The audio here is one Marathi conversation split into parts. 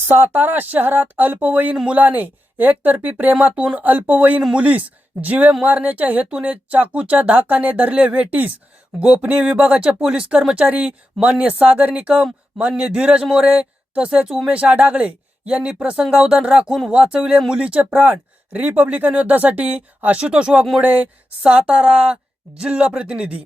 सातारा शहरात अल्पवयीन मुलाने एकतर्फी प्रेमातून अल्पवयीन मुलीस जीवे मारण्याच्या हेतूने चाकूच्या धाकाने धरले वेटीस. गोपनीय विभागाचे पोलीस कर्मचारी मान्य सागर निकम मान्य धीरज मोरे तसेच उमेश आडागळे यांनी प्रसंगावधान राखून वाचविले मुलीचे प्राण. रिपब्लिकन युद्धासाठी आशुतोष वाघमोडे सातारा जिल्हा प्रतिनिधी.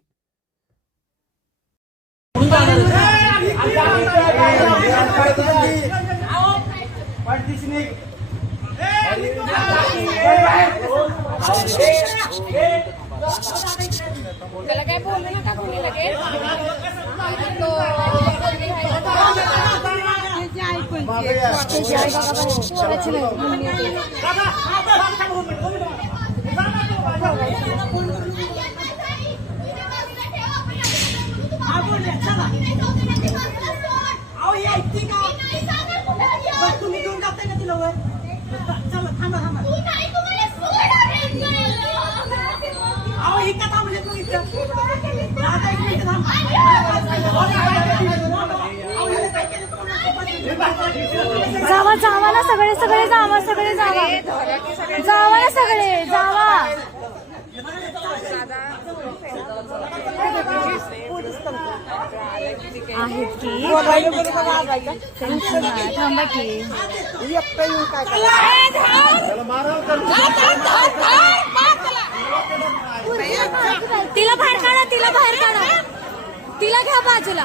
बघा, पोराची नाही, मुलगी आहे ती. अहो ही ऐकते का जावा जावा ना सगळे सगळे जावा सगळे जावा. जावा ना सगळे जावा. आहेत की. थांबा की. तिला घ्या बाजूला.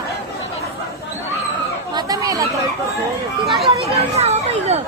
आता मेला तर तिला घरी घेऊन जावं पहिलं.